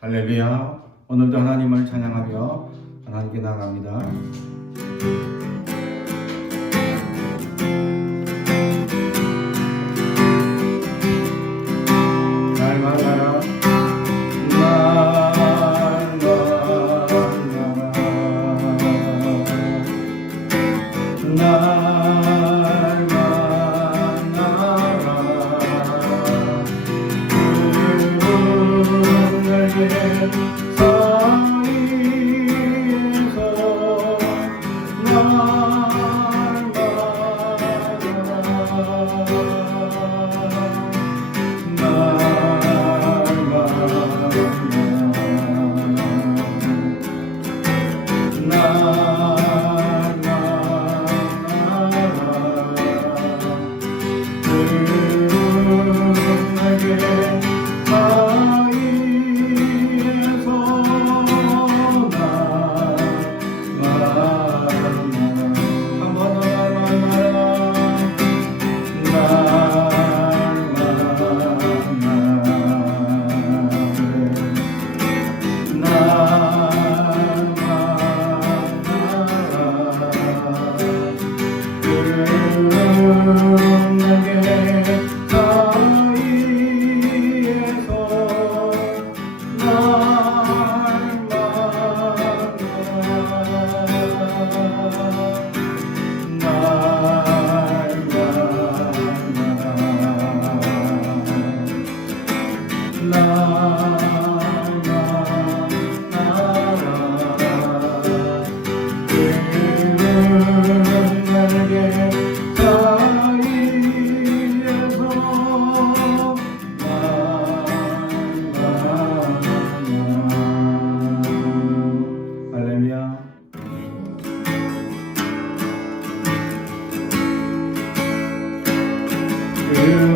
할렐루야. 오늘도 하나님을 찬양하며 하나님께 나아갑니다. 날마다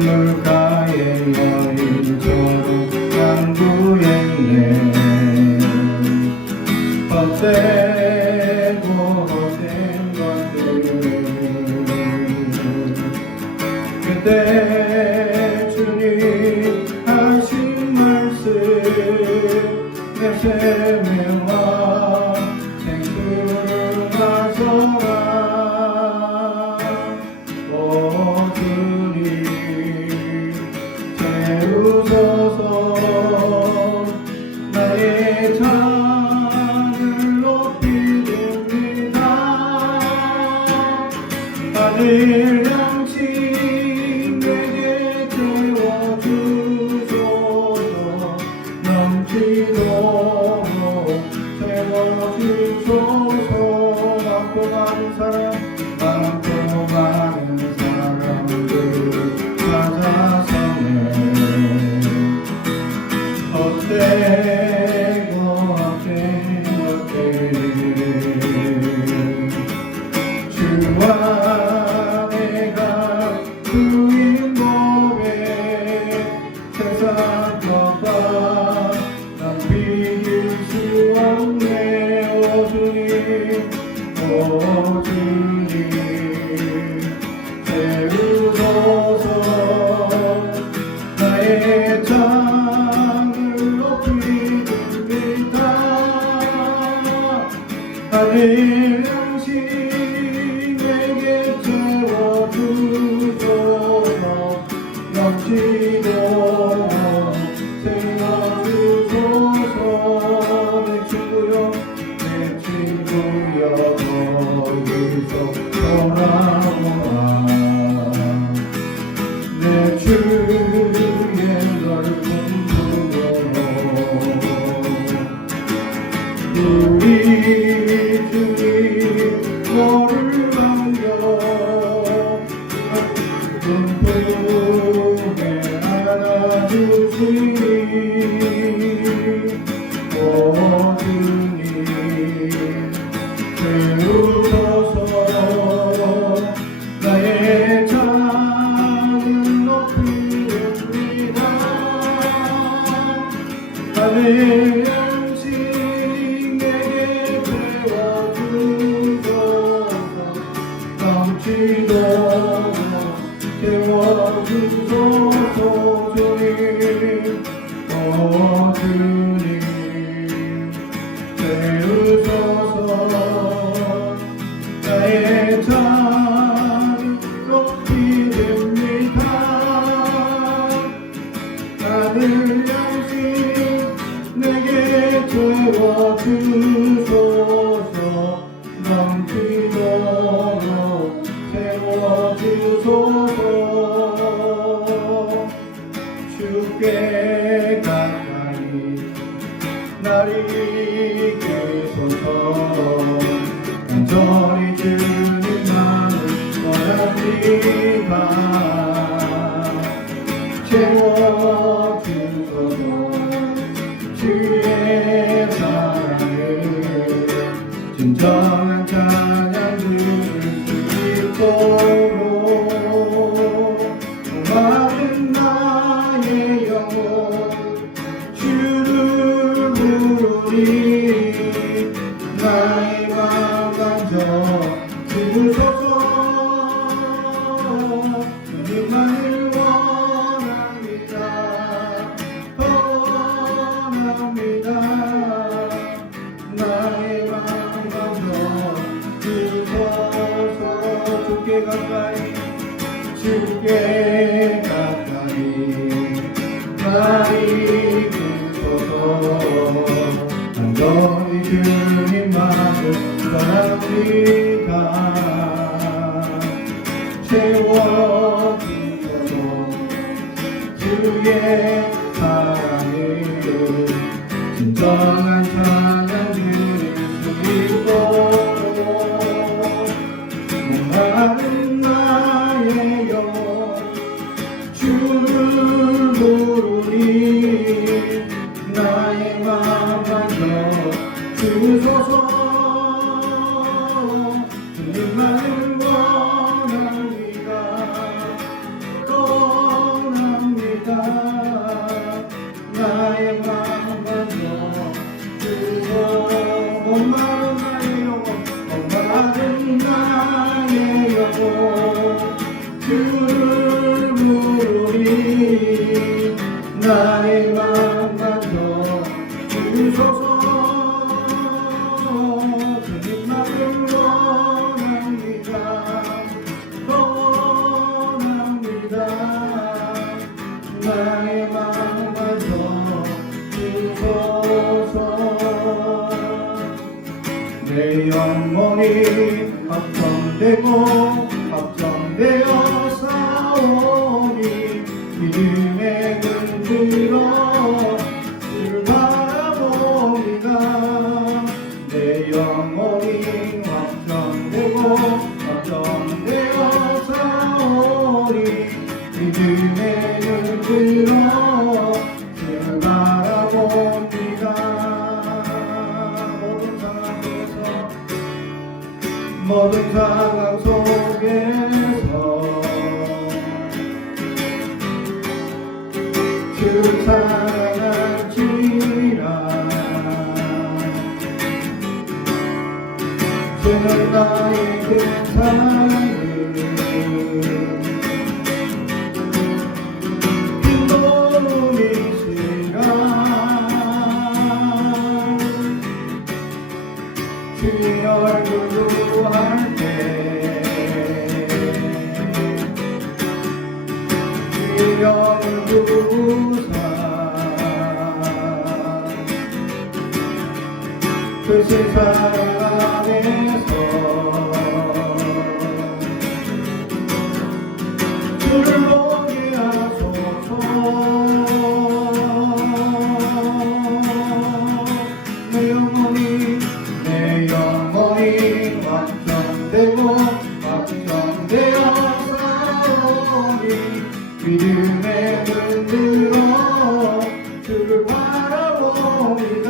물가의 여인처럼 강구했네. 헛되고 헛된 것들 그때 주님 하신 말씀 내 생명과 생수를 마셔라. 채우소서. 나의 잔을 높이 듭니다. 하늘 양식 내게 채워주소서. 넘치도록 채워주소서. 많고 많은 사람, 많고 많은 사람들 찾아서네. 헛되고 헛된 것들 주와 내가 주인 법에 세상 것과 난 비길 수 없네. 오 주님, 오 주님 채우소서. 나의 잔을 높이 듭니다. 하늘 양식 내게 채워주소서. 넘치도록 채워주소서. 내 친구여, 내 친구여, 거기서 돌아오라. 내 주의 넓은 품으로 우리 주님 너를 반겨 품에 안아주시니. 오 주님 채우소서. 나의 잔을 높이 듭니다. 하늘 양식 내게 채워주소서. 넘치도록 채워주소서. 주님, 오 주님 날이 계소서 간절히 주님만을 원합니다. 채워주소서 주의 사랑을 진정한 찬양 들을 수 있도록 목마른 나의 영혼 주를 부르니 나의 맘 간절 주소서 주님만을 원합니다. 원합니다. 나의 맘 간절 주소서 주께 가까이 주께 가까이 나의 주소서 간절히 주님만을 바랍니다. 채워주소서 주의 사랑을 진정한 찬양 들을 수 있도록 목마른 나의 영혼 주를 부르니 나의 맘 간절 주소서 주님만을 원합니다. 원합니다. 나의 맘 간절 주소서 목마른 나의 영혼 목마른 나의 영혼 주를 부르니 나의 맘 간절 주소서 주님만을 원합니다. 원합니다. 나의 맘 간절 주소서 내 영혼이 확정되고 확정되어 싸우니 믿음의 눈들어 주를 바라봅니다. 내 영혼이 확정되고 확정되어 싸우니 믿음의 눈들어 주를 바라봅니다. 모든 상황 속에서 주를 사랑할지라 주는 나의 그 사랑을 빈도이시라 주의 얼굴 구할 때 주의 얼굴 구사 그 세상 안에서 주를 보게 하소서. 내 영혼이 확정되고 확정되어 싸우니 믿음의 눈들어 주를 바라봅니다.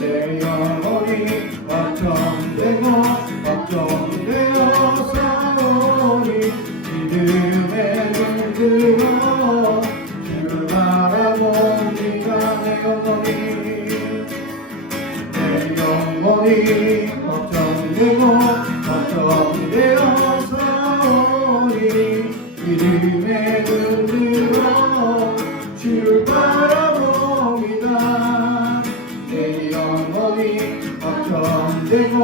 내 영혼이 확정되고 확정되어 싸우니 믿음의 눈들어 주를 바라봅니다. 내 영혼이 걱정되고 걱정되어 싸우니 믿음의 눈들어 주를 바라봅니다. 내 영혼이 걱정되고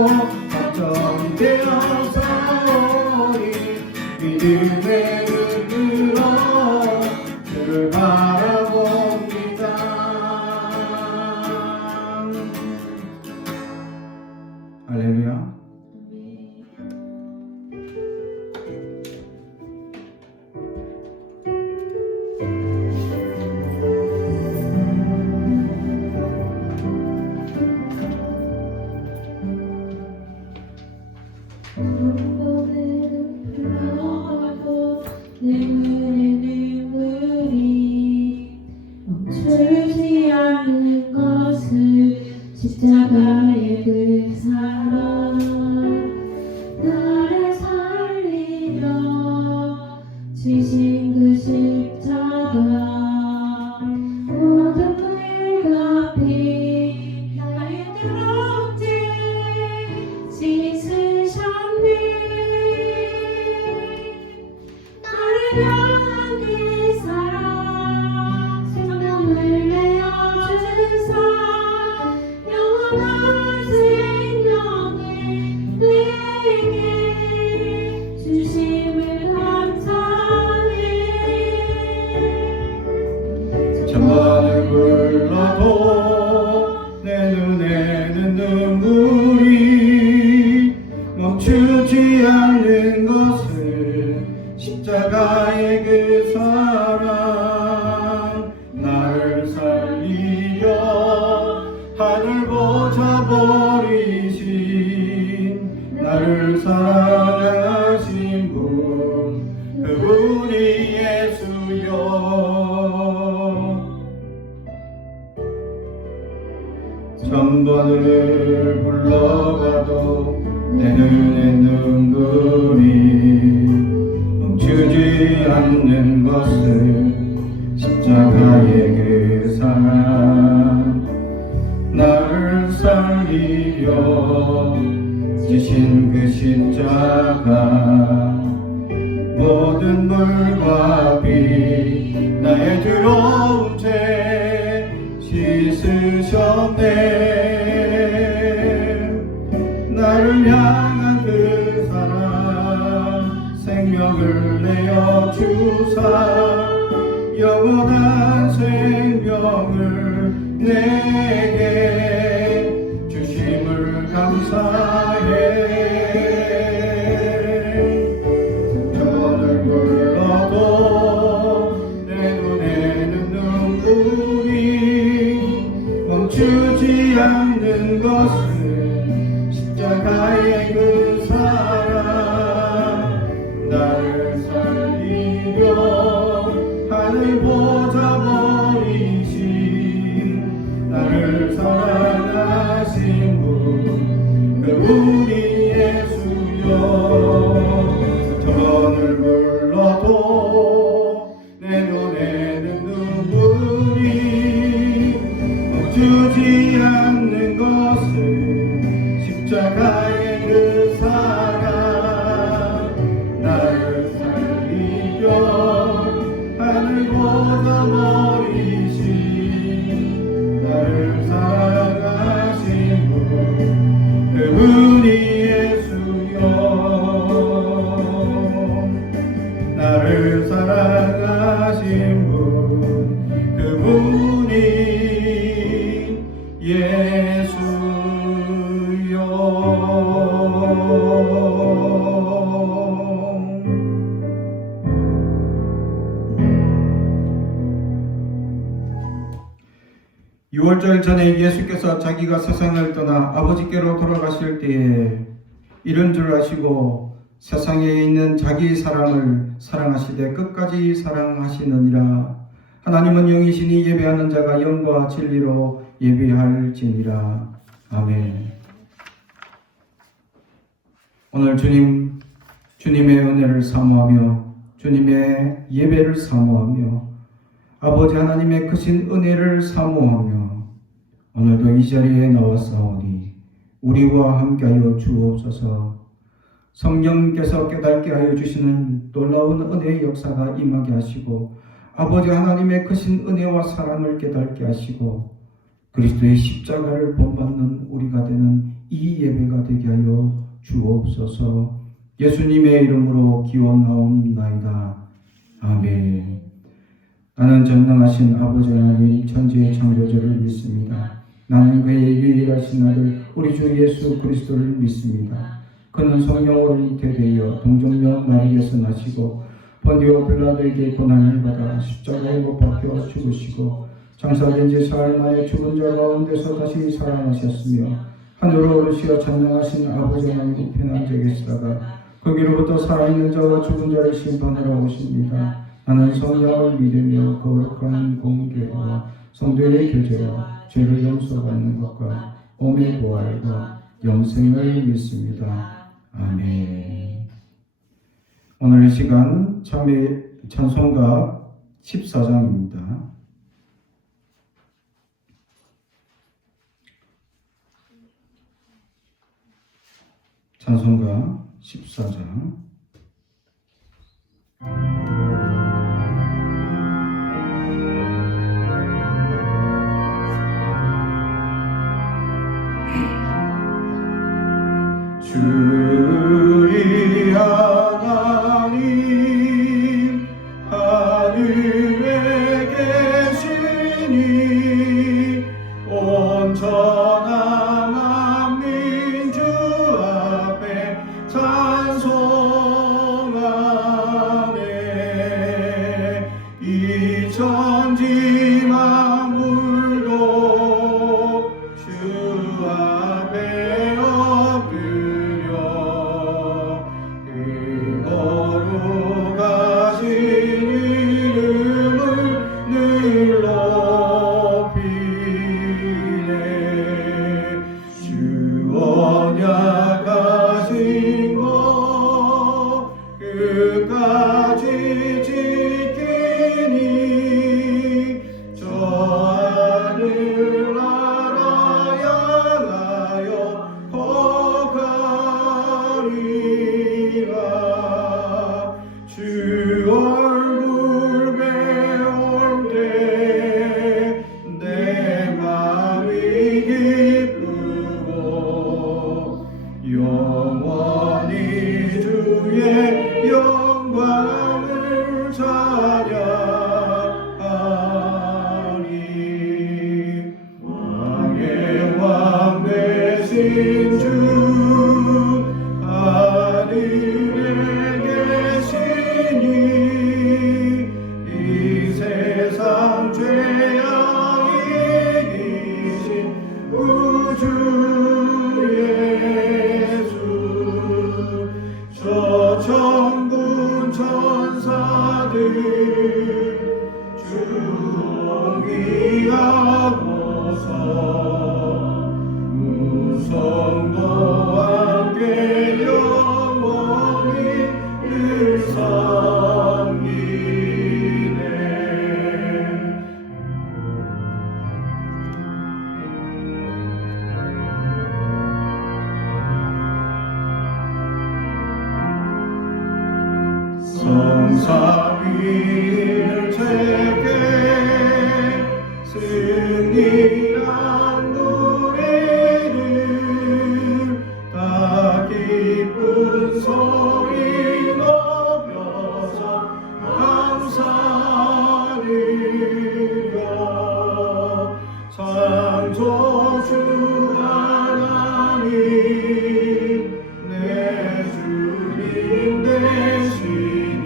걱정되어 싸우니 믿음의 눈들어 주를 바라봅니다. 할렐루야. 십자가의 그 사랑 나를 살리려 지신 그 십자가 모든 물과 피 나의 더러운 죄 씻으셨네. 나를 향한 그 사랑 생명을 내어주사 영원한 생명을 내게 주심을 감사해. 천만을 불러도 내 눈에는 눈물이 멈추지 않는 것을 십자가의 그 사랑 나를 살리려 하늘 보좌 버리신 나를 사랑하신 분 그분이 예수여. 천번을 불러봐도 내 눈에 눈물이 멈추지 않는 것을 십자가의 그 사랑 나를 살리려 지신 그 십자가 모든 물과 비 나의 더러운 죄 씻으셨네. 나를 향한 그 사랑 생명을 내어 주사 영원한 생명을 내게 주심을 감사해. 천번을 불러도 내 눈에는 눈물이 멈추지 않는 것은 십자가의 그 사랑 나를 살리려 하늘 보좌 버리신 나를 사랑하신 분 그분이 예수여. 천번을 불러도 내 눈에는 눈물이 멈추지 않는 것은 십자가의 그 사랑 나를 살리려 하늘 보좌 버리신 나를 사랑하신 분 그분이 예수여. 나를 사랑하신 분 그분이 예수여. 6월절 전에 예수께서 자기가 세상을 떠나 아버지께로 돌아가실 때에 이런 줄 아시고 세상에 있는 자기 사람을 사랑하시되 끝까지 사랑하시느니라. 하나님은 영이시니 예배하는 자가 영과 진리로 예배할지니라. 아멘. 오늘 주님의 은혜를 사모하며 주님의 예배를 사모하며 아버지 하나님의 크신 은혜를 사모하며 오늘도 이 자리에 나왔사오니 우리와 함께하여 주옵소서. 성령께서 깨닫게 하여 주시는 놀라운 은혜의 역사가 임하게 하시고 아버지 하나님의 크신 은혜와 사랑을 깨닫게 하시고 그리스도의 십자가를 본받는 우리가 되는 이 예배가 되게 하여 주옵소서. 예수님의 이름으로 기원하옵나이다. 아멘. 나는 전능하신 아버지 하나님 천지의 창조주를 믿습니다. 나는 그의 유일하신 아들 우리 주 예수 그리스도를 믿습니다. 그는 성령으로 잉태되어 동정녀 마리아에서 나시고 본디오 빌라도에게 고난을 받아 십자가에 못 박혀 죽으시고 장사된 지 사흘 만에 죽은 자 가운데서 다시 살아나셨으며 하늘로 오르시어 전능하신 아버지 하나님 우편에 앉아 계시다가 거기로부터 살아있는 자와 죽은 자를 심판하러 오십니다. 나는 성령을 믿으며 거룩한 공교회와 성도의 교제와 죄를 용서받는 것과 몸의 부활과 영생을 믿습니다. 아멘. 오늘 이 시간 찬송가 14장입니다. 찬송가 14장. 주의 하나님 하늘에 계시니 온전한 만민 주 앞에 찬송하네. 이 천지 만물도 주 앞에 엎드려 그 거룩하신 이름을 늘 높이네. 주 언약하신 것 끝까지 지키니 저 하늘나라 향하여 거하리라. 주 얼굴 배울 때 내 맘이 기쁘고 영원히 주의 영광을 찬양하리. 왕의 왕 되신 주 하늘에 계시니 이 세상 죄악 이기신 우주 예수. 저 천군 천사들 주옹이하고서 무성도 함께 영원히 늘 섬기네. 성삼위일체께 승리한 노래를 다 기쁜 소리 높여서 감사드려. 창조주 하나님 내 주님 되시니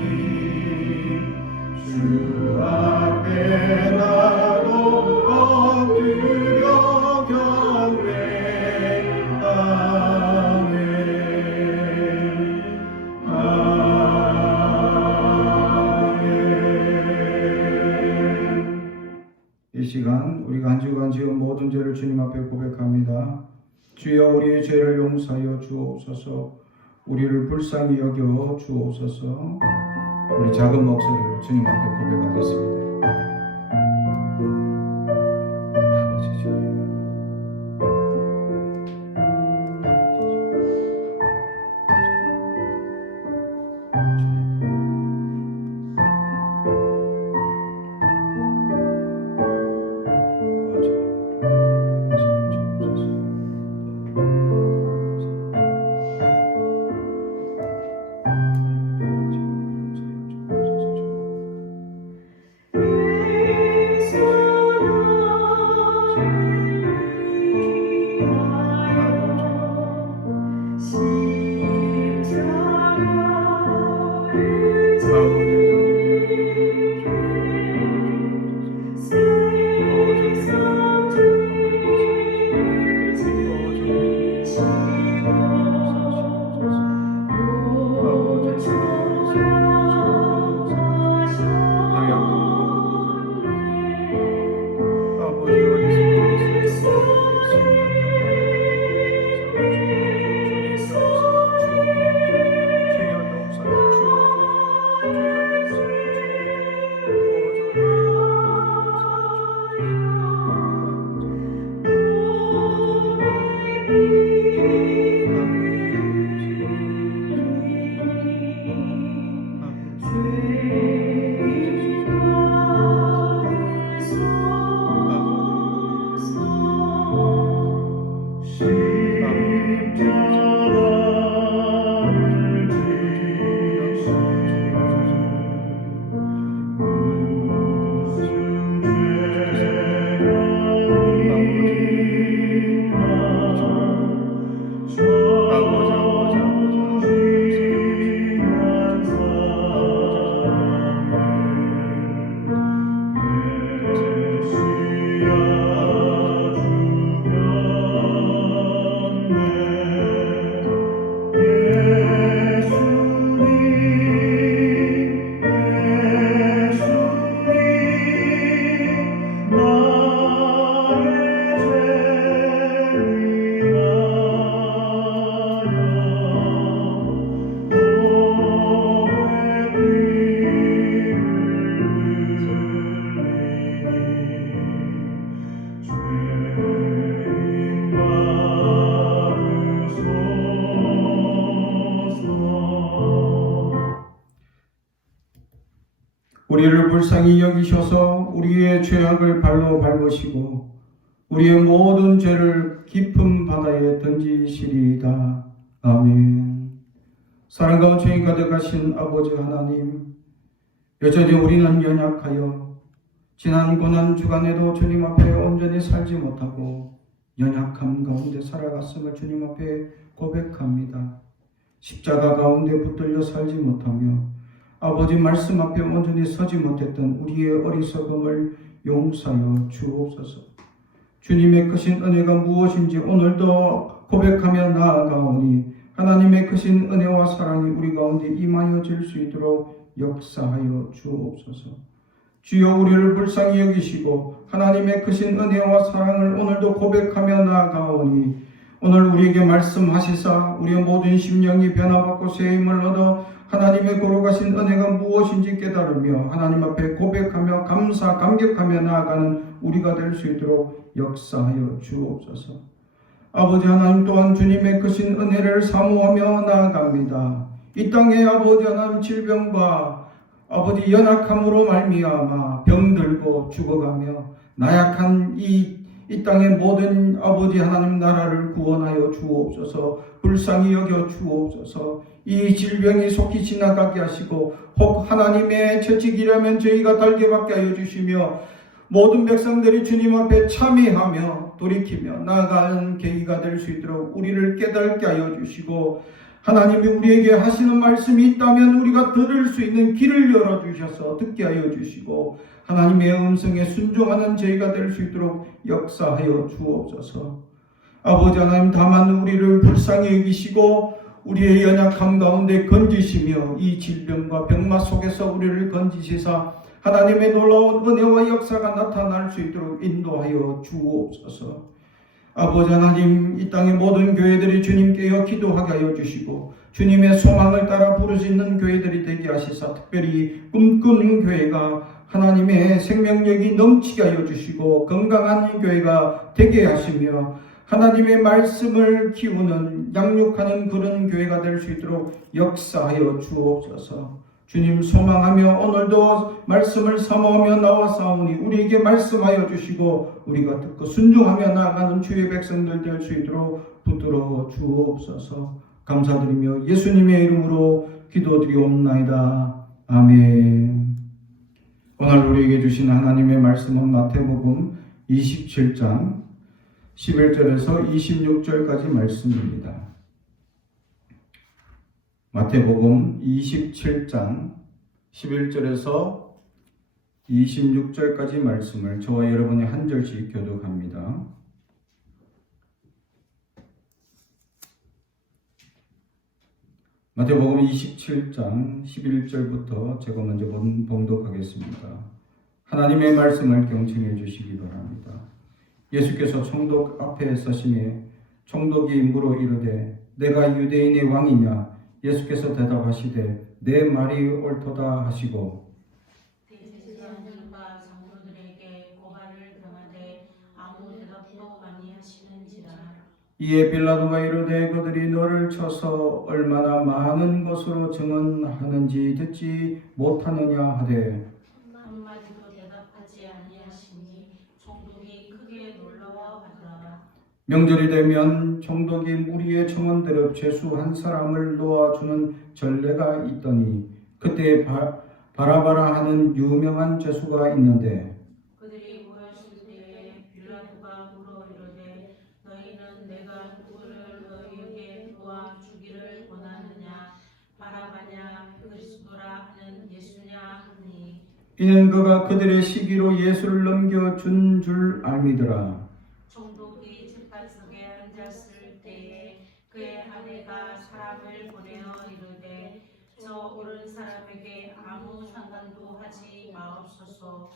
주 앞에 나도 엎드려 경배하네. 아멘. 이 시간 우리가 한 주간 지은 모든 죄를 주님 앞에 고백합니다. 주여 우리의 죄를 용서하여 주옵소서. 우리를 불쌍히 여겨 주옵소서. 우리 작은 목소리로 주님 앞에 고백하겠습니다. 아버지 주님. 내 우리를 불쌍히 여기셔서 우리의 죄악을 발로 밟으시고 우리의 모든 죄를 깊은 바다에 던지시리이다. 아멘. 사랑과 죄인 가득하신 아버지 하나님, 여전히 우리는 연약하여 지난 고난 주간에도 주님 앞에 온전히 살지 못하고 연약함 가운데 살아갔음을 주님 앞에 고백합니다. 십자가 가운데 붙들려 살지 못하며 아버지 말씀 앞에 온전히 서지 못했던 우리의 어리석음을 용서하여 주옵소서. 주님의 크신 은혜가 무엇인지 오늘도 고백하며 나아가오니 하나님의 크신 은혜와 사랑이 우리 가운데 임하여질 수 있도록 역사하여 주옵소서. 주여 우리를 불쌍히 여기시고 하나님의 크신 은혜와 사랑을 오늘도 고백하며 나아가오니 오늘 우리에게 말씀하시사 우리의 모든 심령이 변화받고 새 힘을 얻어 하나님의 거룩하신 은혜가 무엇인지 깨달으며 하나님 앞에 고백하며 감격하며 나아가는 우리가 될 수 있도록 역사하여 주옵소서. 아버지 하나님 또한 주님의 크신 은혜를 사모하며 나아갑니다. 이 땅에 아버지 하나님 질병과 아버지 연약함으로 말미암아 병들고 죽어가며 나약한 이 땅의 모든 아버지 하나님 나라를 구원하여 주옵소서. 불쌍히 여겨 주옵소서. 이 질병이 속히 지나가게 하시고 혹 하나님의 채찍이라면 저희가 달게 받게 하여 주시며 모든 백성들이 주님 앞에 참회하며 돌이키며 나아가는 계기가 될 수 있도록 우리를 깨닫게 하여 주시고 하나님이 우리에게 하시는 말씀이 있다면 우리가 들을 수 있는 길을 열어주셔서 듣게 하여 주시고 하나님의 음성에 순종하는 저희가 될 수 있도록 역사하여 주옵소서. 아버지 하나님 다만 우리를 불쌍히 여기시고 우리의 연약함 가운데 건지시며 이 질병과 병마 속에서 우리를 건지시사 하나님의 놀라운 은혜와 역사가 나타날 수 있도록 인도하여 주옵소서. 아버지 하나님 이 땅의 모든 교회들이 주님께여 기도하게 하여 주시고 주님의 소망을 따라 부르짖는 교회들이 되게 하시사 특별히 꿈꾸는 교회가 하나님의 생명력이 넘치게 하여 주시고 건강한 교회가 되게 하시며 하나님의 말씀을 키우는 양육하는 그런 교회가 될 수 있도록 역사하여 주옵소서. 주님 소망하며 오늘도 말씀을 사모하며 나와사오니 우리에게 말씀하여 주시고 우리가 듣고 순종하며 나아가는 주의 백성들 될 수 있도록 붙들어 주옵소서. 감사드리며 예수님의 이름으로 기도드리옵나이다. 아멘. 오늘 우리에게 주신 하나님의 말씀은 마태복음 27장 11절에서 26절까지 말씀입니다. 마태복음 27장 11절에서 26절까지 말씀을 저와 여러분이 한 절씩 교독합니다. 마태복음 27장 11절부터 제가 먼저 봉독하겠습니다. 하나님의 말씀을 경청해 주시기 바랍니다. 예수께서 총독 앞에 서심에 총독이 물어 이르되 내가 유대인의 왕이냐? 예수께서 대답하시되 내 말이 옳도다 하시고 대제사장과 장로들에게 고발을 당하되 아무 대답도 아니하시는지라. 이에 빌라도가 이르되 그들이 너를 쳐서 얼마나 많은 것으로 증언하는지 듣지 못하느냐 하되 한마디도 대답하지 아니하시니 총독이 크게 놀라워하더라. 명절이 되면 총독이 무리의 청원대로 죄수 한 사람을 놓아주는 전례가 있더니 그때 바라바라 하는 유명한 죄수가 있는데 그들이 모였을 때에 빌라도가 물어 이르되 너희는 내가 누구를 너희에게 놓아 주기를 원하느냐 바라바냐 그리스도라 하는 예수냐 하니 이는 그가 그들의 시기로 예수를 넘겨준 줄 알미더라. 총독이 재판석에 앉았을 때에 그의 아내가 사람을 보내어 이르되 저 오른 사람에게 아무 상관도 하지 마옵소서.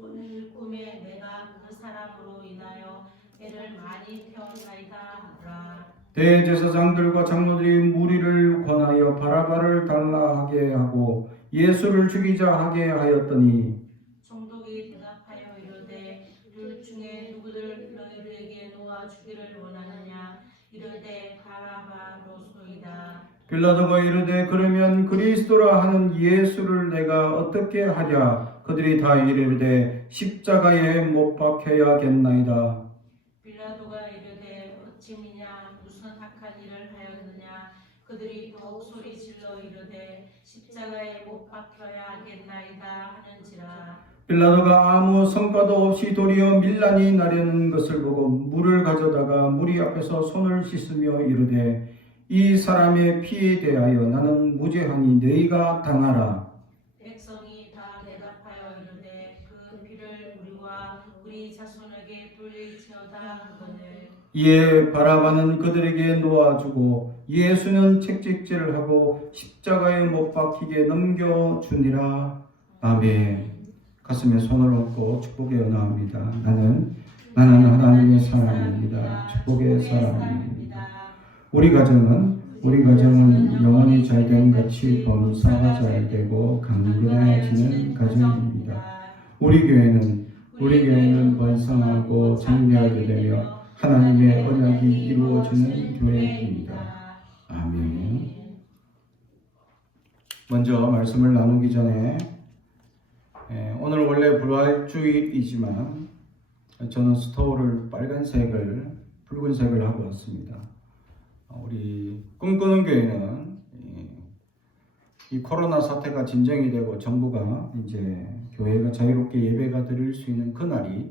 오늘 꿈에 내가 그 사람으로 인하여 애를 많이 태웠나이다 하더라. 대제사장들과 장로들이 무리를 권하여 바라바를 달라 하게 하고 예수를 죽이자 하게 하였더니 총독이 대답하여 이르되 둘 중에 누구를 너희들에게 놓아 주기를 원하느냐 이르되 바라바로소이다. 빌라도가 이르되 그러면 그리스도라 하는 예수를 내가 어떻게 하랴. 그들이 다 이르되 십자가에 못 박혀야겠나이다. 빌라도가 이르되 어찌미냐 무슨 악한 일을 하였느냐. 그들이 더욱 소리질러 이르되 십자가에 못 박혀야 하겠나이다 하는지라. 빌라도가 아무 성과도 없이 도리어 밀란이 나려는 것을 보고 물을 가져다가 무리 앞에서 손을 씻으며 이르되 이 사람의 피에 대하여 나는 무죄하니 너희가 당하라. 백성이 다 대답하여 이르되 그 피를 우리와 우리 자손에게 돌릴지어다 하거늘. 이에 바라바는 그들에게 놓아주고 예수는 채찍질을 하고 십자가에 못 박히게 넘겨주니라. 아멘. 가슴에 손을 얹고 축복의 언어합니다. 나는 하나님의 사람입니다. 축복의 사람입니다. 우리 가정은 영혼이 잘된 같이 범사가 잘되고 강건해지는 가정입니다. 우리 교회는 번성하고 장대하게 되며 하나님의 언약이 이루어지는 교회입니다. 아멘. 먼저 말씀을 나누기 전에 오늘 원래 부활주일이지만 저는 스토어를 붉은색을 하고 왔습니다. 우리 꿈꾸는 교회는 이 코로나 사태가 진정이 되고 정부가 이제 교회가 자유롭게 예배가 드릴 수 있는 그날이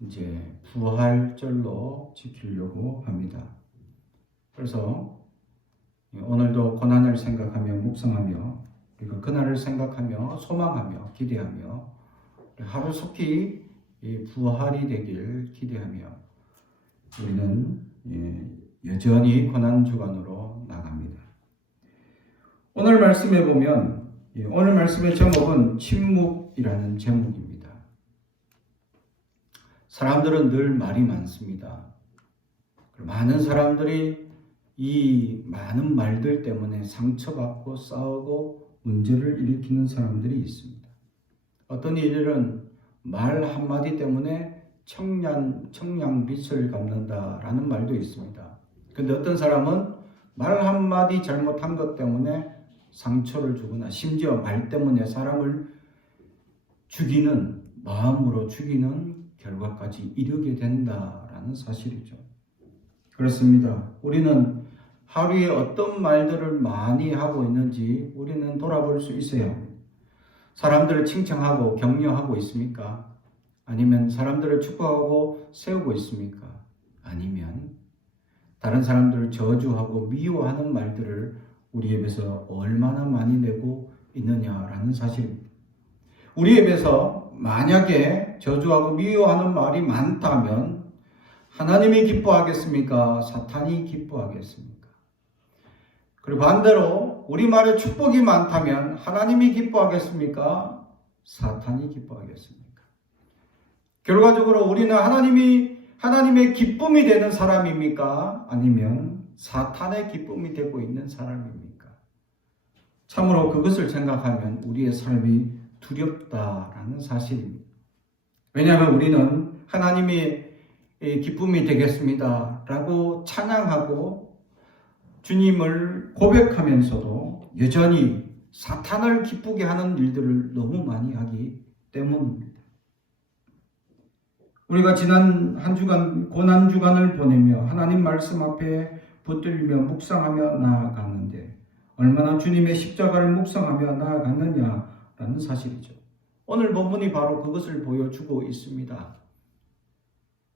이제 부활절로 지키려고 합니다. 그래서 오늘도 고난을 생각하며 묵상하며 우리가 그날을 생각하며 소망하며 기대하며 하루속히 부활이 되길 기대하며 우리는 여전히 고난 주간으로 나갑니다. 오늘 말씀에 보면 오늘 말씀의 제목은 침묵이라는 제목입니다. 사람들은 늘 말이 많습니다. 많은 사람들이 이 많은 말들 때문에 상처받고 싸우고 문제를 일으키는 사람들이 있습니다. 어떤 이들은 말 한마디 때문에 청량빛을 갚는다라는 말도 있습니다. 근데 어떤 사람은 말 한마디 잘못한 것 때문에 상처를 주거나 심지어 말 때문에 사람을 죽이는, 마음으로 죽이는 결과까지 이르게 된다라는 사실이죠. 그렇습니다. 우리는 하루에 어떤 말들을 많이 하고 있는지 우리는 돌아볼 수 있어야 합니다. 사람들을 칭찬하고 격려하고 있습니까? 아니면 사람들을 축복하고 세우고 있습니까? 아니면 다른 사람들을 저주하고 미워하는 말들을 우리 입에서 얼마나 많이 내고 있느냐라는 사실입니다. 우리 입에서 만약에 저주하고 미워하는 말이 많다면 하나님이 기뻐하겠습니까? 사탄이 기뻐하겠습니까? 그리고 반대로 우리 말에 축복이 많다면 하나님이 기뻐하겠습니까? 사탄이 기뻐하겠습니까? 결과적으로 우리는 하나님의 기쁨이 되는 사람입니까? 아니면 사탄의 기쁨이 되고 있는 사람입니까? 참으로 그것을 생각하면 우리의 삶이 두렵다라는 사실입니다. 왜냐하면 우리는 하나님의 기쁨이 되겠습니다 라고 찬양하고 주님을 고백하면서도 여전히 사탄을 기쁘게 하는 일들을 너무 많이 하기 때문입니다. 우리가 지난 한 주간 고난 주간을 보내며 하나님 말씀 앞에 붙들리며 묵상하며 나아가는데 얼마나 주님의 십자가를 묵상하며 나아갔느냐라는 사실이죠. 오늘 본문이 바로 그것을 보여주고 있습니다.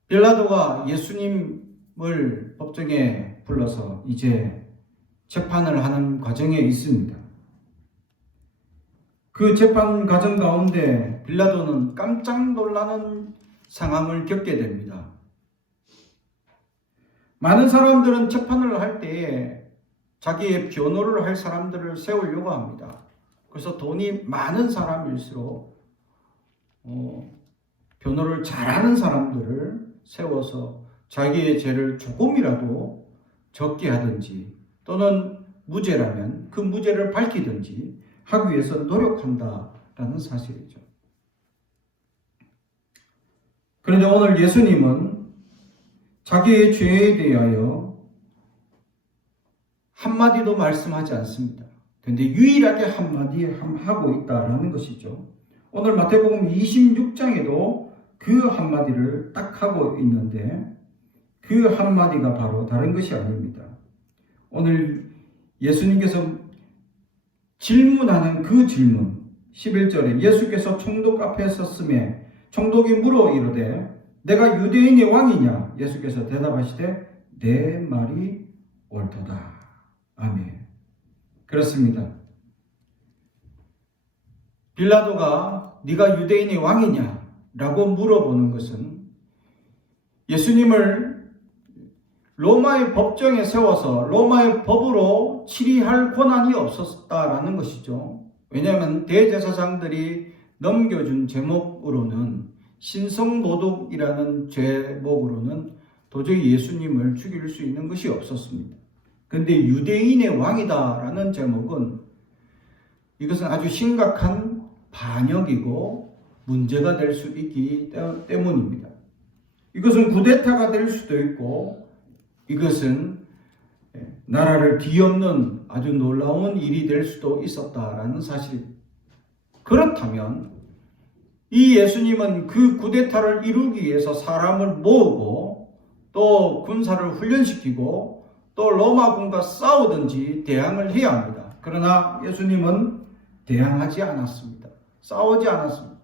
빌라도가 예수님을 법정에 불러서 이제 재판을 하는 과정에 있습니다. 그 재판 과정 가운데 빌라도는 깜짝 놀라는 상황을 겪게 됩니다. 많은 사람들은 재판을 할 때에 자기의 변호를 할 사람들을 세우려고 합니다. 그래서 돈이 많은 사람일수록 변호를 잘하는 사람들을 세워서 자기의 죄를 조금이라도 적게 하든지 또는 무죄라면 그 무죄를 밝히든지 하기 위해서 노력한다라는 사실이죠. 그런데 오늘 예수님은 자기의 죄에 대하여 한마디도 말씀하지 않습니다. 그런데 유일하게 한마디 하고 있다라는 것이죠. 오늘 마태복음 26장에도 그 한마디를 딱 하고 있는데 그 한마디가 바로 다른 것이 아닙니다. 오늘 예수님께서 질문하는 그 질문 11절에 예수께서 총독 앞에 섰음에 총독이 물어 이르되 내가 유대인의 왕이냐? 예수께서 대답하시되 내 말이 옳도다. 아멘. 그렇습니다. 빌라도가 네가 유대인의 왕이냐? 라고 물어보는 것은 예수님을 로마의 법정에 세워서 로마의 법으로 치리할 권한이 없었다라는 것이죠. 왜냐하면 대제사장들이 넘겨준 제목으로는 신성모독이라는 제목으로는 도저히 예수님을 죽일 수 있는 것이 없었습니다. 그런데 유대인의 왕이다라는 제목은 이것은 아주 심각한 반역이고 문제가 될 수 있기 때문입니다. 이것은 쿠데타가 될 수도 있고 이것은 나라를 뒤엎는 아주 놀라운 일이 될 수도 있었다라는 사실. 그렇다면 이 예수님은 그 쿠데타를 이루기 위해서 사람을 모으고 또 군사를 훈련시키고 또 로마군과 싸우든지 대항을 해야 합니다. 그러나 예수님은 대항하지 않았습니다. 싸우지 않았습니다.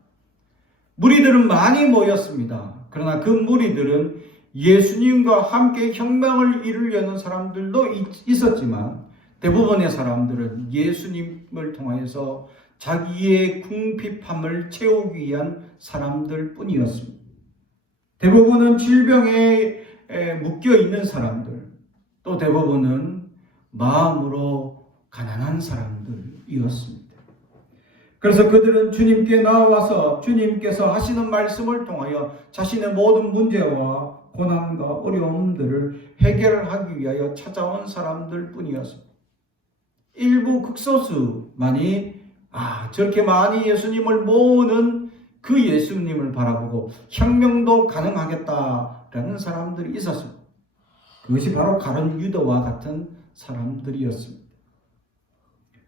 무리들은 많이 모였습니다. 그러나 그 무리들은 예수님과 함께 혁명을 이루려는 사람들도 있었지만 대부분의 사람들은 예수님을 통하여서 자기의 궁핍함을 채우기 위한 사람들 뿐이었습니다. 대부분은 질병에 묶여 있는 사람들, 또 대부분은 마음으로 가난한 사람들이었습니다. 그래서 그들은 주님께 나와서 주님께서 하시는 말씀을 통하여 자신의 모든 문제와 고난과 어려움들을 해결하기 위하여 찾아온 사람들 뿐이었습니다. 일부 극소수만이 저렇게 많이 예수님을 모으는 그 예수님을 바라보고 혁명도 가능하겠다라는 사람들이 있었습니다. 그것이 바로 가룟 유다와 같은 사람들이었습니다.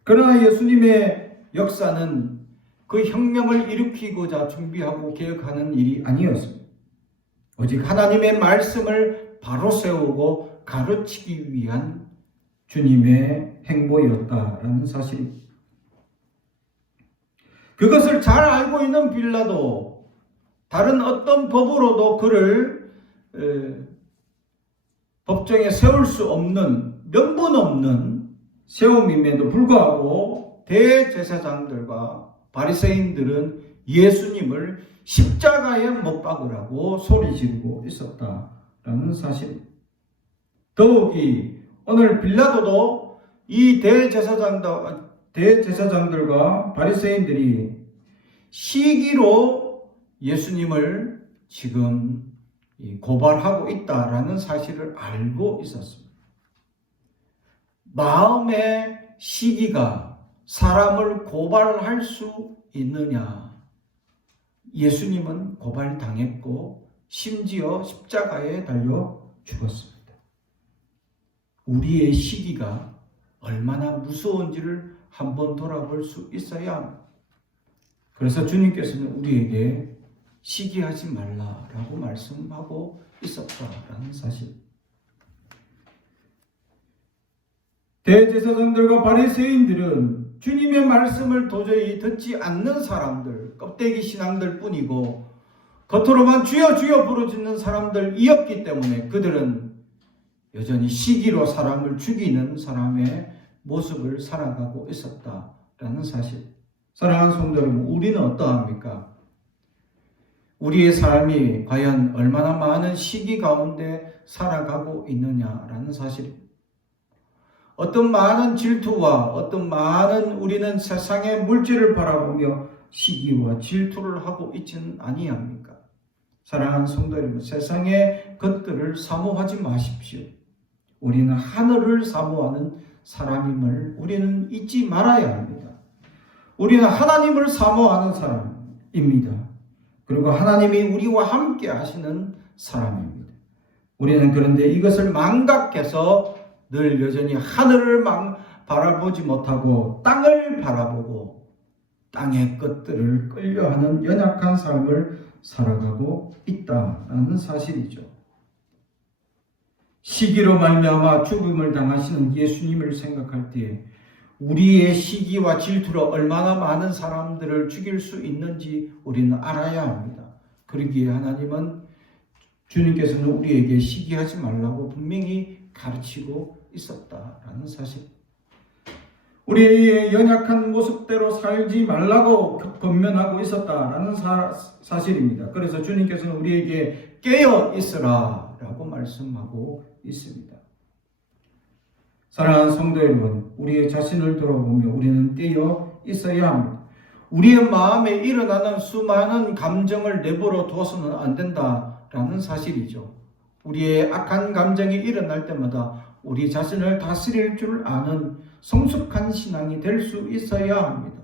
그러나 예수님의 역사는 그 혁명을 일으키고자 준비하고 계획하는 일이 아니었습니다. 오직 하나님의 말씀을 바로 세우고 가르치기 위한 주님의 행보였다라는 사실입니다. 그것을 잘 알고 있는 빌라도 다른 어떤 법으로도 그를 법정에 세울 수 없는 명분 없는 세움임에도 불구하고 대제사장들과 바리새인들은 예수님을 십자가에 못 박으라고 소리 지르고 있었다라는 사실입니다. 더욱이 오늘 빌라도도 이 대제사장들과 바리새인들이 시기로 예수님을 지금 고발하고 있다라는 사실을 알고 있었습니다. 마음의 시기가 사람을 고발할 수 있느냐? 예수님은 고발당했고 심지어 십자가에 달려 죽었습니다. 우리의 시기가 얼마나 무서운지를 한번 돌아볼 수 있어야 합니다. 그래서 주님께서는 우리에게 시기하지 말라라고 말씀하고 있었다라는 사실. 대제사장들과 바리새인들은 주님의 말씀을 도저히 듣지 않는 사람들, 껍데기 신앙들 뿐이고 겉으로만 주여 주여 부르짖는 사람들이었기 때문에 그들은 여전히 시기로 사람을 죽이는 사람의 모습을 살아가고 있었다라는 사실. 사랑하는 성도 여러분, 우리는 어떠합니까? 우리의 삶이 과연 얼마나 많은 시기 가운데 살아가고 있느냐라는 사실입니다. 어떤 많은 질투와 어떤 많은 우리는 세상의 물질을 바라보며 시기와 질투를 하고 있지는 아니합니까? 사랑하는 성도 여러분, 세상의 것들을 사모하지 마십시오. 우리는 하늘을 사모하는 사람임을 우리는 잊지 말아야 합니다. 우리는 하나님을 사모하는 사람입니다. 그리고 하나님이 우리와 함께 하시는 사람입니다. 우리는 그런데 이것을 망각해서 늘 여전히 하늘을 바라보지 못하고 땅을 바라보고 땅의 것들을 끌려하는 연약한 삶을 살아가고 있다는 사실이죠. 시기로 말미암아 죽음을 당하시는 예수님을 생각할 때 우리의 시기와 질투로 얼마나 많은 사람들을 죽일 수 있는지 우리는 알아야 합니다. 그러기에 하나님은 주님께서는 우리에게 시기하지 말라고 분명히 가르치고 있었다라는 사실. 우리의 연약한 모습대로 살지 말라고 권면하고 있었다라는 사실입니다. 그래서 주님께서는 우리에게 깨어 있으라 라고 말씀하고 있습니다. 사랑하는 성도 여러분, 우리의 자신을 돌아보며 우리는 깨어 있어야 합니다. 우리의 마음에 일어나는 수많은 감정을 내버려 둬서는 안 된다라는 사실이죠. 우리의 악한 감정이 일어날 때마다 우리 자신을 다스릴 줄 아는 성숙한 신앙이 될 수 있어야 합니다.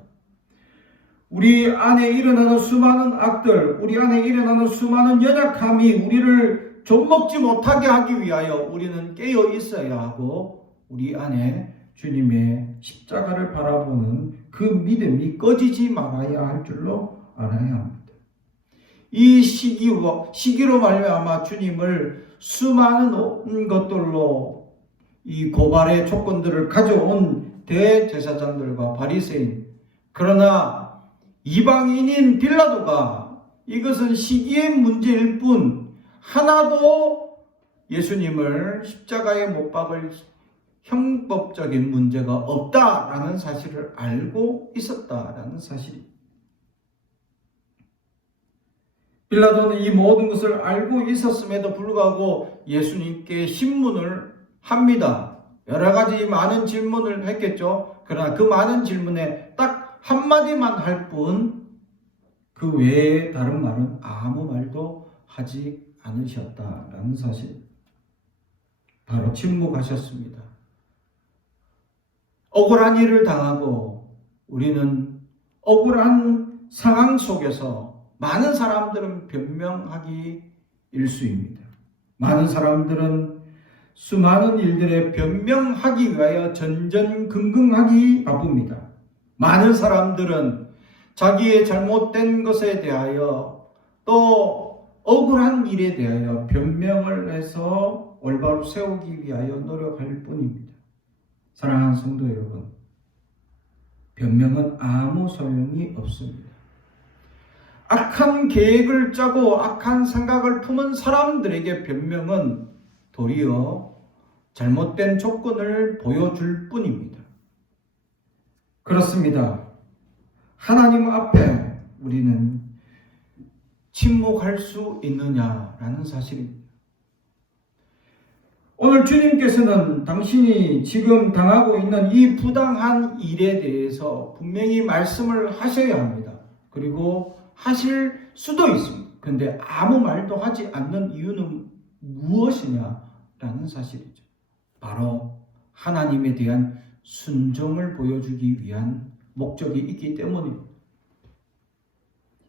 우리 안에 일어나는 수많은 악들, 우리 안에 일어나는 수많은 연약함이 우리를 좀먹지 못하게 하기 위하여 우리는 깨어 있어야 하고 우리 안에 주님의 십자가를 바라보는 그 믿음이 꺼지지 말아야 할 줄로 알아야 합니다. 이 시기로 말미암아 주님을 수많은 것들로 이 고발의 조건들을 가져온 대제사장들과 바리새인, 그러나 이방인인 빌라도가 이것은 시기의 문제일 뿐 하나도 예수님을 십자가에 못 박을 형법적인 문제가 없다라는 사실을 알고 있었다라는 사실입니다. 빌라도는 이 모든 것을 알고 있었음에도 불구하고 예수님께 신문을 합니다. 여러 가지 많은 질문을 했겠죠. 그러나 그 많은 질문에 딱 한마디만 할 뿐 그 외에 다른 말은 아무 말도 하지 않으셨다라는 사실. 바로 침묵하셨습니다. 억울한 일을 당하고 우리는 억울한 상황 속에서 많은 사람들은 변명하기 일쑤입니다. 많은 사람들은 수많은 일들에 변명하기 위하여 전전긍긍하기 바쁩니다. 많은 사람들은 자기의 잘못된 것에 대하여 또 억울한 일에 대하여 변명을 해서 올바로 세우기 위하여 노력할 뿐입니다. 사랑하는 성도 여러분, 변명은 아무 소용이 없습니다. 악한 계획을 짜고 악한 생각을 품은 사람들에게 변명은 도리어 잘못된 조건을 보여줄 뿐입니다. 그렇습니다. 하나님 앞에 우리는 침묵할 수 있느냐라는 사실입니다. 오늘 주님께서는 당신이 지금 당하고 있는 이 부당한 일에 대해서 분명히 말씀을 하셔야 합니다. 그리고 하실 수도 있습니다. 그런데 아무 말도 하지 않는 이유는 무엇이냐라는 사실이죠. 바로 하나님에 대한 순종을 보여주기 위한 목적이 있기 때문입니다.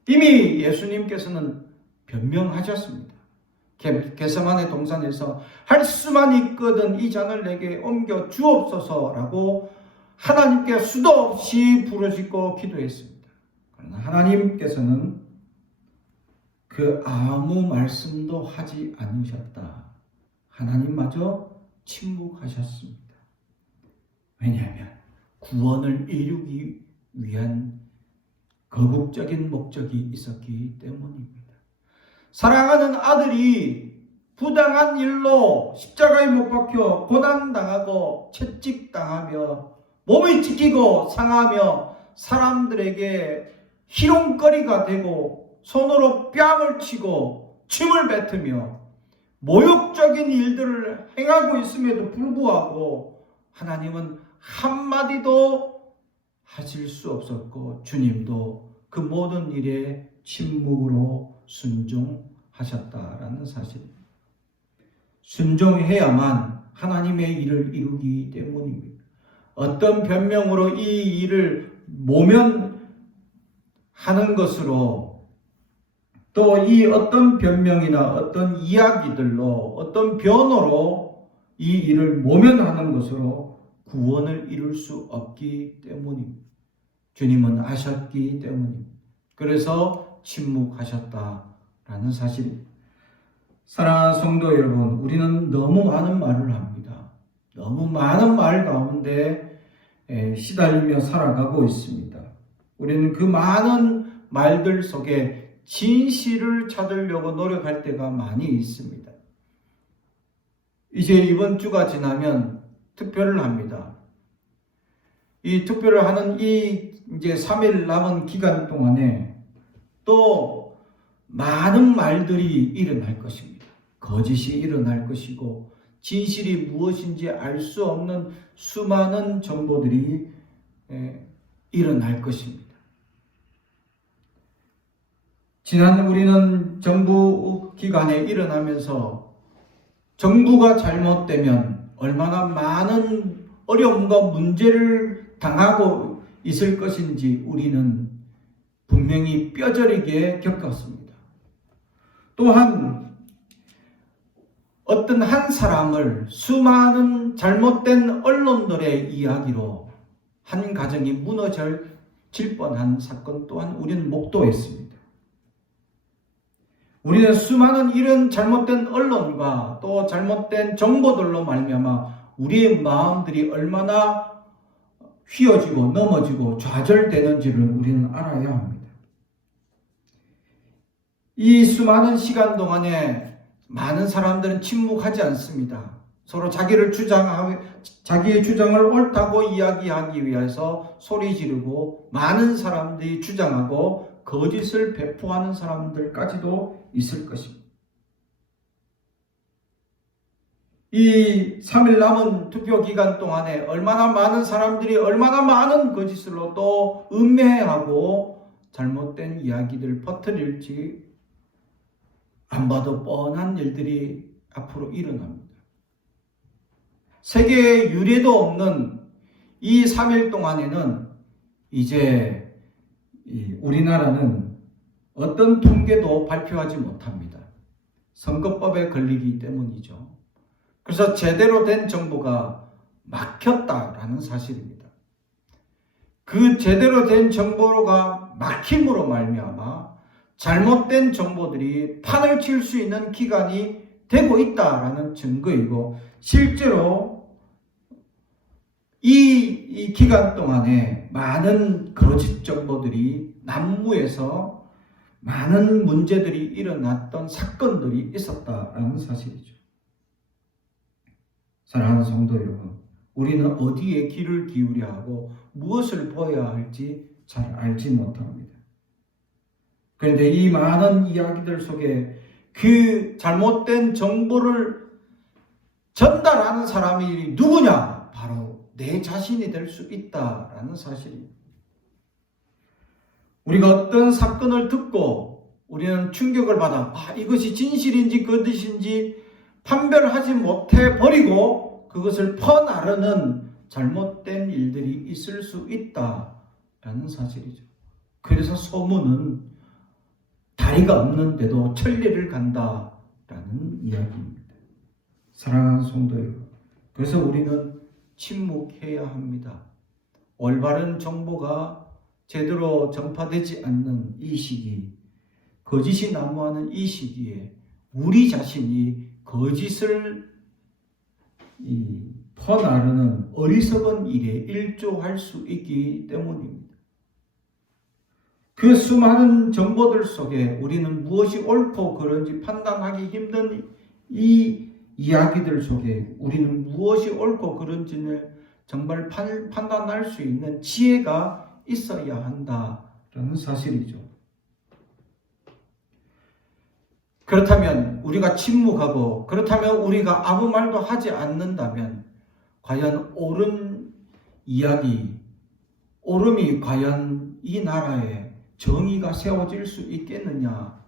이미 예수님께서는 변명하셨습니다. 겟세마네 동산에서 할 수만 있거든 이 잔을 내게 옮겨 주옵소서라고 하나님께 수도 없이 부르짖고 기도했습니다. 그러나 하나님께서는 그 아무 말씀도 하지 않으셨다. 하나님마저 침묵하셨습니다. 왜냐하면 구원을 이루기 위한 거국적인 목적이 있었기 때문입니다. 사랑하는 아들이 부당한 일로 십자가에 못 박혀 고난당하고 채찍당하며 몸이 찢기고 상하며 사람들에게 희롱거리가 되고 손으로 뺨을 치고 침을 뱉으며 모욕적인 일들을 행하고 있음에도 불구하고 하나님은 한마디도 하실 수 없었고 주님도 그 모든 일에 침묵으로 순종하셨다라는 사실입니다. 순종해야만 하나님의 일을 이루기 때문입니다. 어떤 변명으로 이 일을 모면하는 것으로 또 이 어떤 변명이나 어떤 이야기들로 어떤 변호로 이 일을 모면하는 것으로 구원을 이룰 수 없기 때문입니다. 주님은 아셨기 때문입니다. 그래서 침묵하셨다라는 사실입니다. 사랑하는 성도 여러분, 우리는 너무 많은 말을 합니다. 너무 많은 말 가운데 시달리며 살아가고 있습니다. 우리는 그 많은 말들 속에 진실을 찾으려고 노력할 때가 많이 있습니다. 이제 이번 주가 지나면 투표를 합니다. 이 투표를 하는 이제 3일 남은 기간 동안에 또 많은 말들이 일어날 것입니다. 거짓이 일어날 것이고 진실이 무엇인지 알 수 없는 수많은 정보들이 일어날 것입니다. 지난 우리는 정부 기관에 일어나면서 정부가 잘못되면 얼마나 많은 어려움과 문제를 당하고 있을 것인지 우리는 분명히 뼈저리게 겪었습니다. 또한 어떤 한 사람을 수많은 잘못된 언론들의 이야기로 한 가정이 무너질 뻔한 사건 또한 우리는 목도했습니다. 우리는 수많은 이런 잘못된 언론과 또 잘못된 정보들로 말미암아 우리의 마음들이 얼마나 휘어지고 넘어지고 좌절되는지를 우리는 알아야 합니다. 이 수많은 시간 동안에 많은 사람들은 침묵하지 않습니다. 서로 자기의 주장을 옳다고 이야기하기 위해서 소리 지르고 많은 사람들이 주장하고 거짓을 배포하는 사람들까지도 있을 것입니다. 이 3일 남은 투표 기간 동안에 얼마나 많은 사람들이 얼마나 많은 거짓으로 또 음해하고 잘못된 이야기들을 퍼뜨릴지 안 봐도 뻔한 일들이 앞으로 일어납니다. 세계에 유례도 없는 이 3일 동안에는 이제 우리나라는 어떤 통계도 발표하지 못합니다. 선거법에 걸리기 때문이죠. 그래서 제대로 된 정보가 막혔다라는 사실입니다. 그 제대로 된 정보가 막힘으로 말미암아 잘못된 정보들이 판을 칠 수 있는 기간이 되고 있다라는 증거이고 실제로 이 기간 동안에 많은 거짓 정보들이 난무해서 많은 문제들이 일어났던 사건들이 있었다라는 사실이죠. 사랑하는 성도 여러분, 우리는 어디에 귀를 기울여야 하고 무엇을 보아야 할지 잘 알지 못합니다. 그런데 이 많은 이야기들 속에 그 잘못된 정보를 전달하는 사람이 누구냐? 바로 내 자신이 될 수 있다라는 사실입니다. 우리가 어떤 사건을 듣고 우리는 충격을 받아 이것이 진실인지 거짓인지 판별하지 못해 버리고 그것을 퍼나르는 잘못된 일들이 있을 수 있다라는 사실이죠. 그래서 소문은 다리가 없는데도 천리를 간다라는 이야기입니다. 사랑하는 성도 여러분, 그래서 우리는 침묵해야 합니다. 올바른 정보가 제대로 전파되지 않는 이 시기, 거짓이 난무하는 이 시기에 우리 자신이 거짓을 퍼나르는 어리석은 일에 일조할 수 있기 때문입니다. 그 수많은 정보들 속에 우리는 무엇이 옳고 그른지 판단하기 힘든 이 이야기들 속에 우리는 무엇이 옳고 그른지를 정말 판단할 수 있는 지혜가 있어야 한다라는 사실이죠. 그렇다면 우리가 침묵하고 그렇다면 우리가 아무 말도 하지 않는다면 과연 옳은 이야기, 옳음이 과연 이 나라에 정의가 세워질 수 있겠느냐라는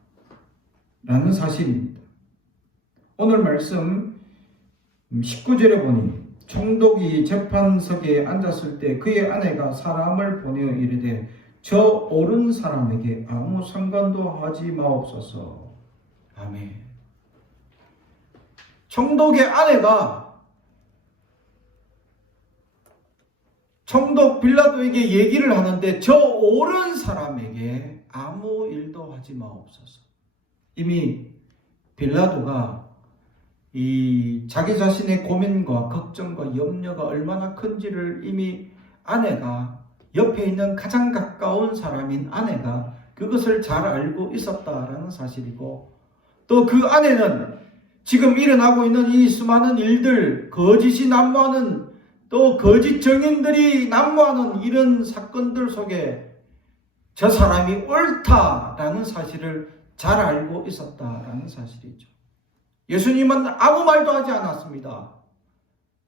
사실입니다. 오늘 말씀 19절에 보니 총독이 재판석에 앉았을 때 그의 아내가 사람을 보내어 이르되 저 옳은 사람에게 아무 상관도 하지 마옵소서. 아멘. 총독의 아내가 총독 빌라도에게 얘기를 하는데 저 옳은 사람에게 아무 일도 하지 마옵소서. 이미 빌라도가 이 자기 자신의 고민과 걱정과 염려가 얼마나 큰지를 이미 아내가 옆에 있는 가장 가까운 사람인 아내가 그것을 잘 알고 있었다라는 사실이고 또 그 아내는 지금 일어나고 있는 이 수많은 일들, 거짓이 난무하는 또 거짓 정인들이 난무하는 이런 사건들 속에 저 사람이 옳다라는 사실을 잘 알고 있었다라는 사실이죠. 예수님은 아무 말도 하지 않았습니다.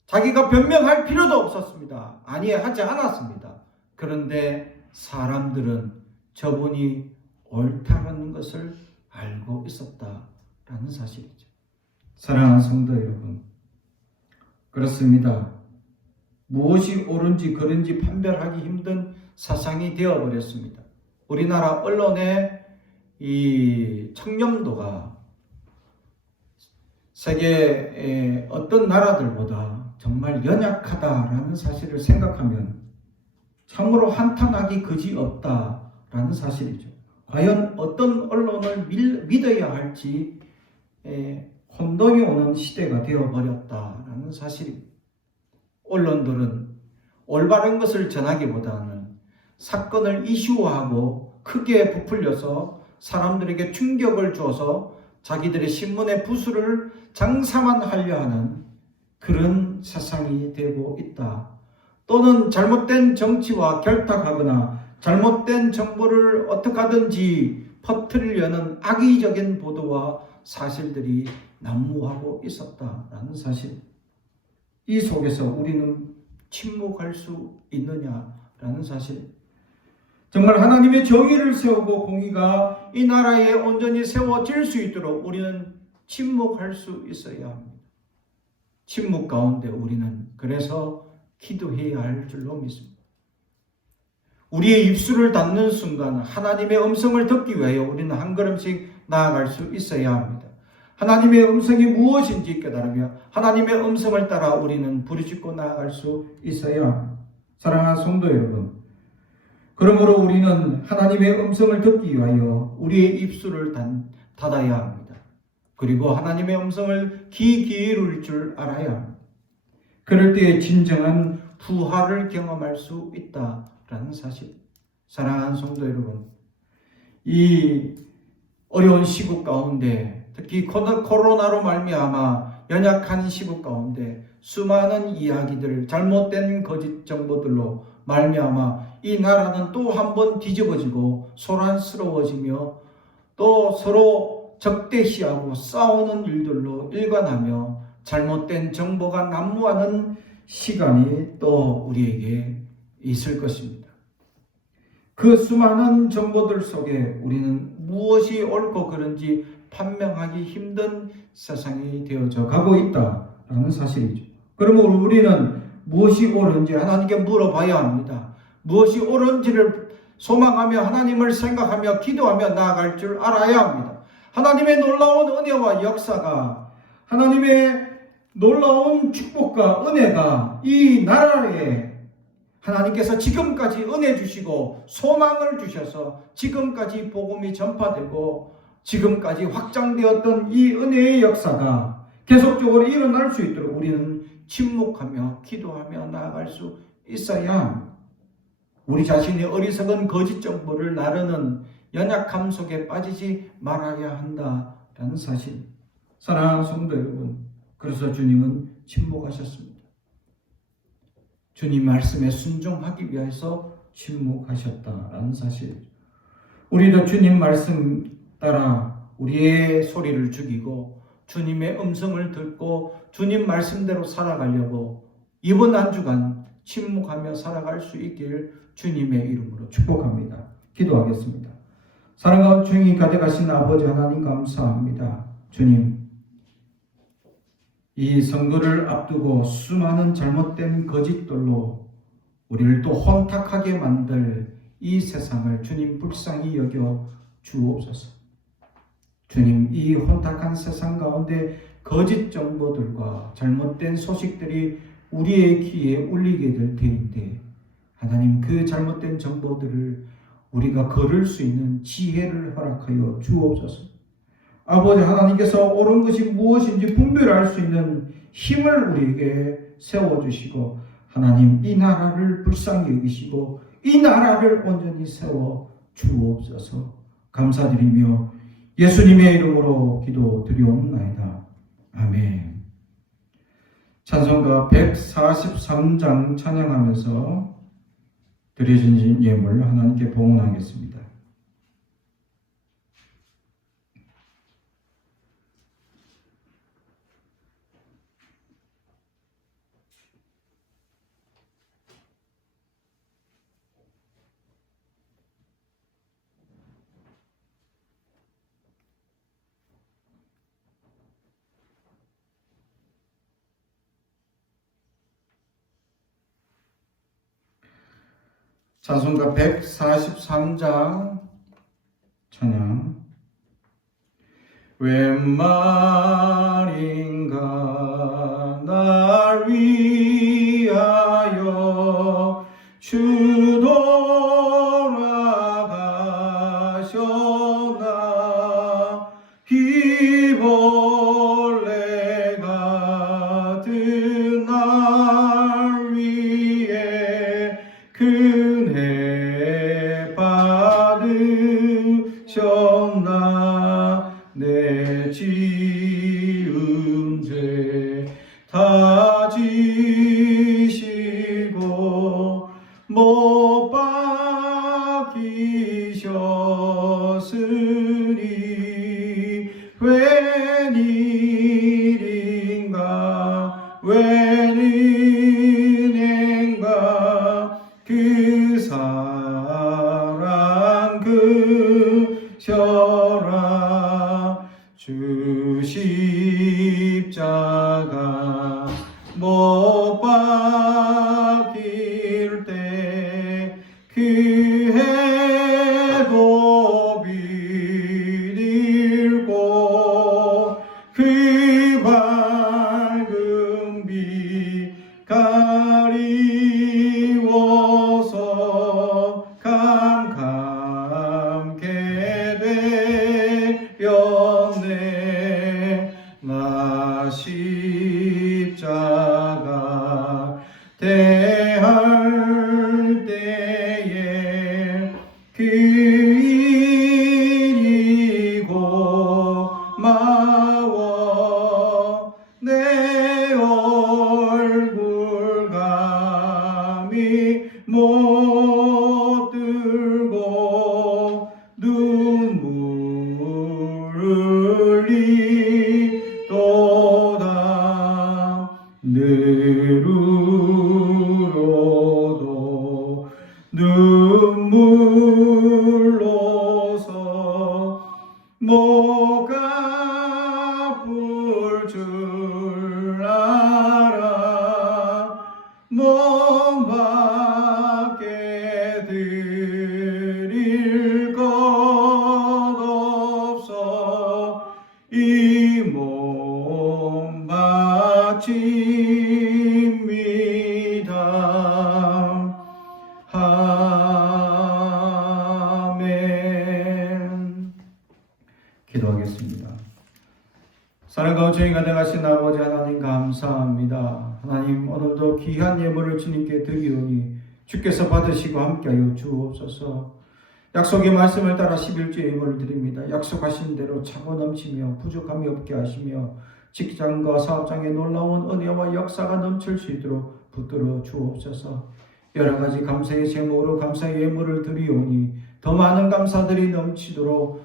자기가 변명할 필요도 없었습니다. 하지 않았습니다. 그런데 사람들은 저분이 옳다는 것을 알고 있었다라는 사실이죠. 사랑하는 성도 여러분, 그렇습니다. 무엇이 옳은지 그른지 판별하기 힘든 세상이 되어버렸습니다. 우리나라 언론의 이 청렴도가 세계의 어떤 나라들보다 정말 연약하다라는 사실을 생각하면 참으로 한탄하기 그지없다라는 사실이죠. 과연 어떤 언론을 믿어야 할지 혼돈이 오는 시대가 되어버렸다라는 사실입니다. 언론들은 올바른 것을 전하기보다는 사건을 이슈화하고 크게 부풀려서 사람들에게 충격을 주어서 자기들의 신문의 부수를 장사만 하려 하는 그런 세상이 되고 있다. 또는 잘못된 정치와 결탁하거나 잘못된 정보를 어떻게 하든지 퍼뜨리려는 악의적인 보도와 사실들이 난무하고 있었다라는 사실. 이 속에서 우리는 침묵할 수 있느냐라는 사실. 정말 하나님의 정의를 세우고 공의가 이 나라에 온전히 세워질 수 있도록 우리는 침묵할 수 있어야 합니다. 침묵 가운데 우리는 그래서 기도해야 할 줄로 믿습니다. 우리의 입술을 닫는 순간 하나님의 음성을 듣기 위하여 우리는 한 걸음씩 나아갈 수 있어야 합니다. 하나님의 음성이 무엇인지 깨달으며 하나님의 음성을 따라 우리는 부르짖고 나아갈 수 있어야 합니다. 사랑하는 성도 여러분, 그러므로 우리는 하나님의 음성을 듣기 위하여 우리의 입술을 닫아야 합니다. 그리고 하나님의 음성을 귀 기울일 줄 알아야 합니다. 그럴 때 진정한 부활을 경험할 수 있다라는 사실. 사랑하는 성도 여러분, 이 어려운 시국 가운데 특히 코로나로 말미암아 연약한 시국 가운데 수많은 이야기들, 잘못된 거짓 정보들로 말미암아 이 나라는 또 한 번 뒤집어지고 소란스러워지며 또 서로 적대시하고 싸우는 일들로 일관하며 잘못된 정보가 난무하는 시간이 또 우리에게 있을 것입니다. 그 수많은 정보들 속에 우리는 무엇이 옳고 그른지 판명하기 힘든 세상이 되어져 가고 있다라는 사실이죠. 그러므로 우리는 무엇이 옳은지 하나님께 물어봐야 합니다. 무엇이 옳은지를 소망하며 하나님을 생각하며 기도하며 나아갈 줄 알아야 합니다. 하나님의 놀라운 은혜와 역사가, 하나님의 놀라운 축복과 은혜가 이 나라에 하나님께서 지금까지 은혜 주시고 소망을 주셔서 지금까지 복음이 전파되고 지금까지 확장되었던 이 은혜의 역사가 계속적으로 일어날 수 있도록 우리는 침묵하며 기도하며 나아갈 수 있어야 합니다. 우리 자신의 어리석은 거짓 정보를 나르는 연약함 속에 빠지지 말아야 한다라는 사실. 사랑하는 성도 여러분, 그래서 주님은 침묵하셨습니다. 주님 말씀에 순종하기 위해서 침묵하셨다라는 사실. 우리도 주님 말씀 따라 우리의 소리를 죽이고 주님의 음성을 듣고 주님 말씀대로 살아가려고 이번 한 주간 침묵하며 살아갈 수 있길 주님의 이름으로 축복합니다. 기도하겠습니다. 사랑과 충이 가득하신 아버지 하나님 감사합니다. 주님, 이 선거를 앞두고 수많은 잘못된 거짓들로 우리를 또 혼탁하게 만들 이 세상을 주님 불쌍히 여겨 주옵소서. 주님, 이 혼탁한 세상 가운데 거짓 정보들과 잘못된 소식들이 우리의 귀에 울리게 될 때인데 하나님, 그 잘못된 정보들을 우리가 걸을 수 있는 지혜를 허락하여 주옵소서. 아버지 하나님께서 옳은 것이 무엇인지 분별할 수 있는 힘을 우리에게 세워주시고 하나님, 이 나라를 불쌍히 여기시고 이 나라를 온전히 세워 주옵소서. 감사드리며 예수님의 이름으로 기도드리옵나이다. 아멘. 찬송가 143장 찬양하면서 드려진 예물 하나님께 봉헌하겠습니다. 찬송가 143장 찬양. 웬 말인가 날 위하여 주 돌아가셨나. 비벌레 같은 날 위해 은혜 받으셨나. 내 지은 죄 다 지시고 못 박히셨으니 웬일인가 웬 은혜인가 그 사랑 그셔라. 주 십자가 못 박힐 때 그 해도 비dir고 그 밝은 빛 가리워서 캄캄케 되었네. 나 십자가 대할 때에 그 일이 고마워. 내 얼굴 감히 못 들고 눈물 흘리도다. 느르러도 눈물로서 못 갚을 줄 알아. 몸 밖에 드릴 것 없어. 이 몸 바칩니다. 아멘. 저희가 되가신 아버지 하나님 감사합니다. 하나님 오늘도 귀한 예물을 주님께 드리오니 주께서 받으시고 함께하여 주옵소서. 약속의 말씀을 따라 11주의 예물을 드립니다. 약속하신 대로 차고 넘치며 부족함이 없게 하시며 직장과 사업장에 놀라운 은혜와 역사가 넘칠 수 있도록 붙들어 주옵소서. 여러 가지 감사의 제목으로 감사의 예물을 드리오니 더 많은 감사들이 넘치도록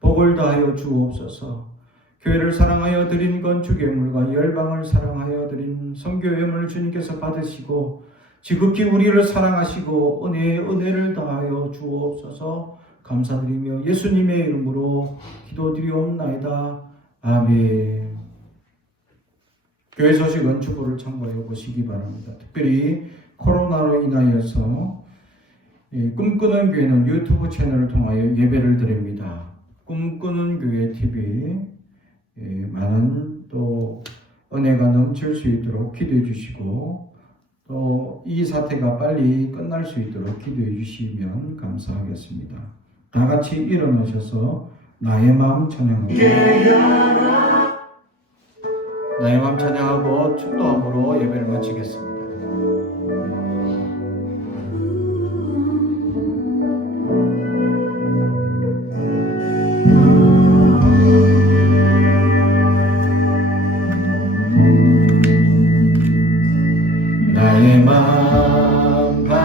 복을 더하여 주옵소서. 교회를 사랑하여 드린 건축예물과 열방을 사랑하여 드린 선교예물을 주님께서 받으시고 지극히 우리를 사랑하시고 은혜를 더하여 주옵소서. 감사드리며 예수님의 이름으로 기도드리옵나이다. 아멘. 교회 소식은 주보를 참고해 보시기 바랍니다. 특별히 코로나로 인하여서 꿈꾸는 교회는 유튜브 채널을 통하여 예배를 드립니다. 꿈꾸는 교회 TV 많은 또 은혜가 넘칠 수 있도록 기도해 주시고 또 이 사태가 빨리 끝날 수 있도록 기도해 주시면 감사하겠습니다. 다 같이 일어나셔서 나의 마음 찬양하고 축도함으로 예배를 마치겠습니다. 나의 마음 받으소서.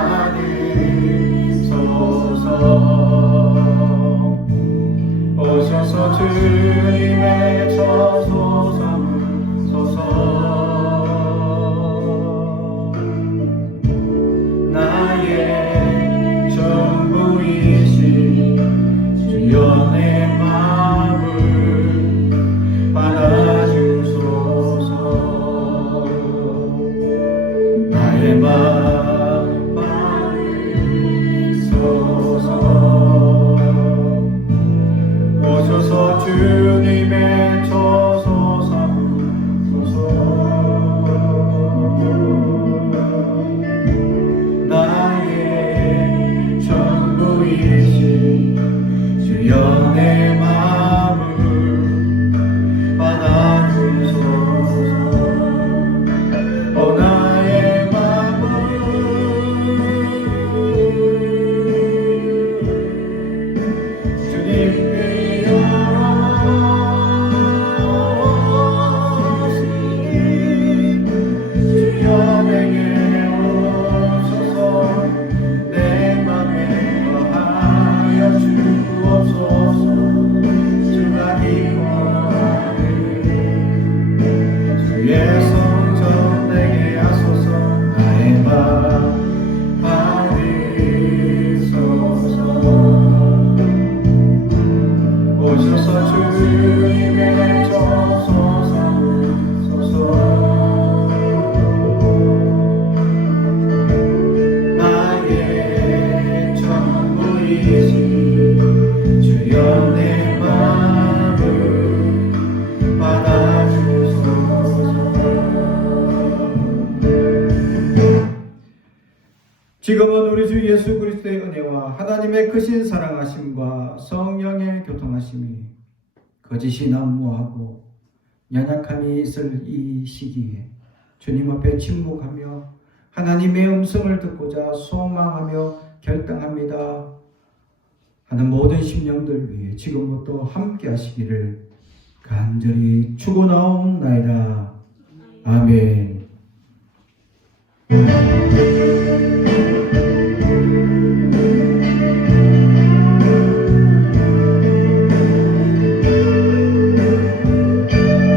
오셔서 주님의 저소 삼으소서. 나의 전부이신 주여 내 마음을 받아주소서. 나의 마음 받으소서. 오셔서 주님의 저소 삼으소서. 나의 전부이신 주여 내 마음을 받아주소서. 나의 주님께 열어주시니 주여 내게 오소서. 내 맘에 거하여 주옵소서. 주가 기뻐하는 주의 성전 내게 하소서. 나의 마음 받으소서. 오셔서 주님의 저소 삼으소서. 나의 전부이신 주여 내 마음을 받아주소서. 지금은 우리 주 예수 그리스도의 은혜와 하나님의 크신 사랑하심과 성령의 교통하심이 거짓이 난무하고 연약함이 있을 이 시기에 주님 앞에 침묵하며 하나님의 음성을 듣고자 소망하며 결단합니다 하는 모든 심령들 위해 지금부터 함께 하시기를 간절히 축원하옵나이다. 아멘.